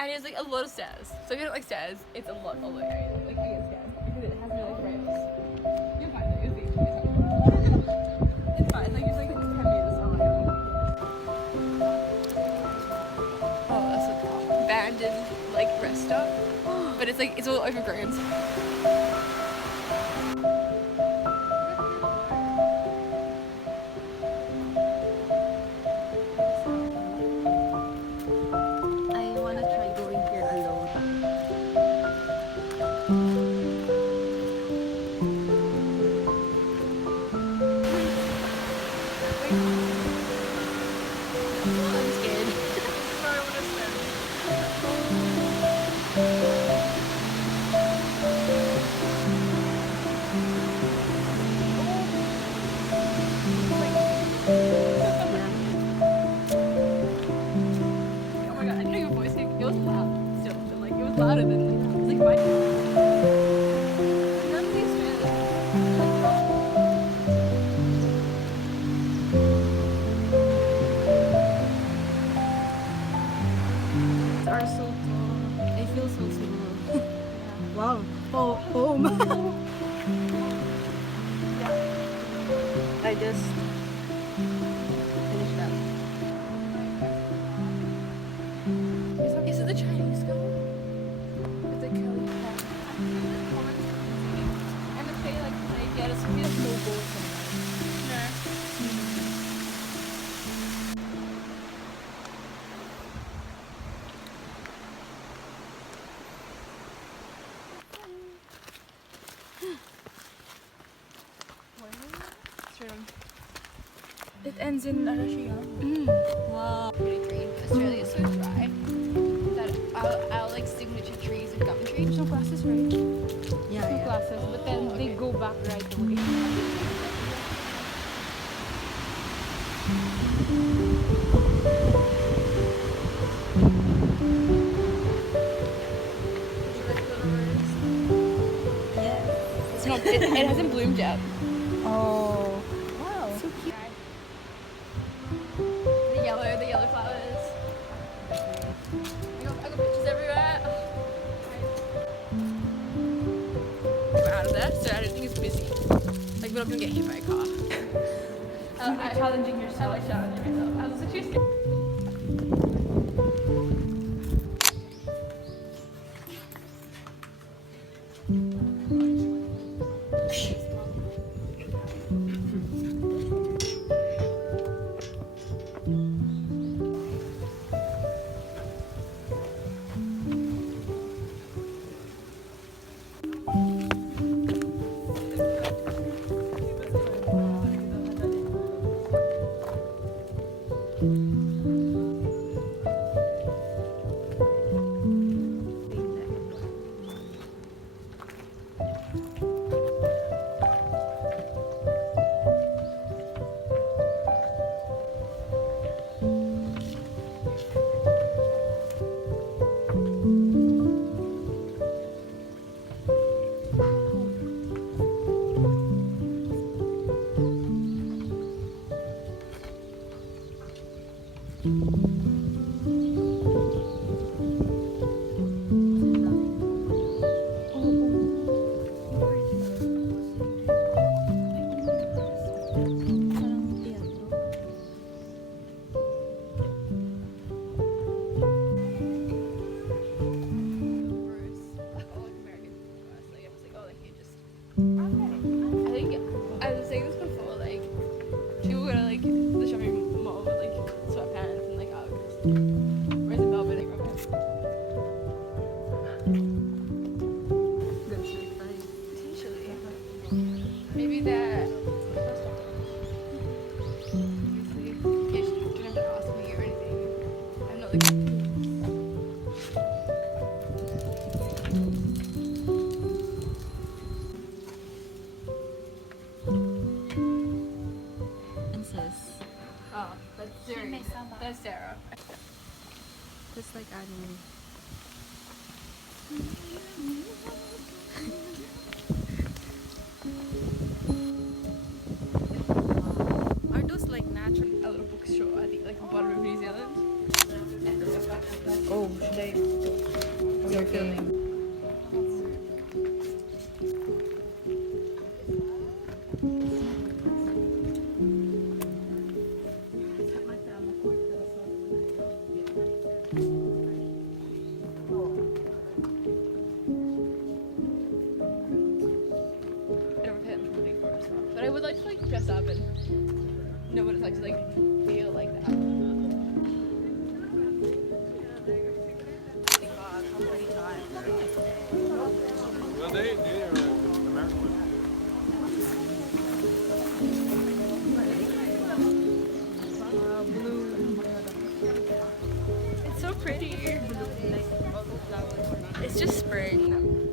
And it's like a lot of stairs. So if you don't like stairs, it's a lot of like I get stairs because it has no like ramps. You're fine though, you'll see. It's fine, like it's like 10 meters on like oh, that's a abandoned like rest stop. But it's like it's all overgrown. Louder than it's like my none of these are so tall. I feel so small. Wow. Oh, home. I just finished that. Is it the Chinese girl? With the curly hair? And the play like yeah, it's really no balls. No. It ends in Arashiyama. Wow. Really green. Australia is so dry that our like signature trees and gum trees. There's no glasses, right? Yeah, No glasses, but then they go back right away. Yeah. It's not. It hasn't bloomed yet. Oh. Wow. So cute. The yellow flowers. I got pictures everywhere. We're out of there, so I don't think it's busy. Like we're not gonna get hit by a car. You're challenging yourself. I like challenging myself. I was literally scared. Aren't those like natural? A little bookstore at the like bottom of New Zealand. Oh, should I? You're filming. I never paid much money for it as well. But I would like to like dress up and know what it's like to like feel like that. Well, they are American. It's so pretty. It's just spring.